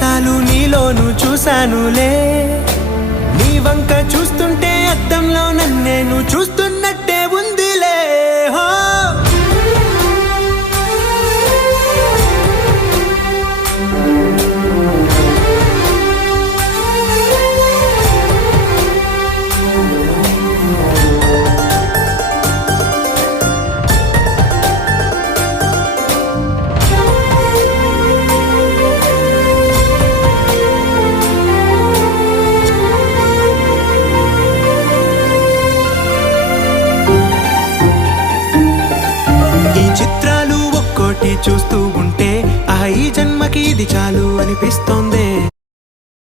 సరదాలు నీలోను చూశానులే, నీ వంక చూస్తుంటే అద్దంలో నన్నేను చూస్తున్నట్టే ఉందిలే. హో చిత్రాలు ఒక్కోటి చూస్తూ ఉంటే ఈ జన్మకి ఇది చాలు అనిపిస్తోంది.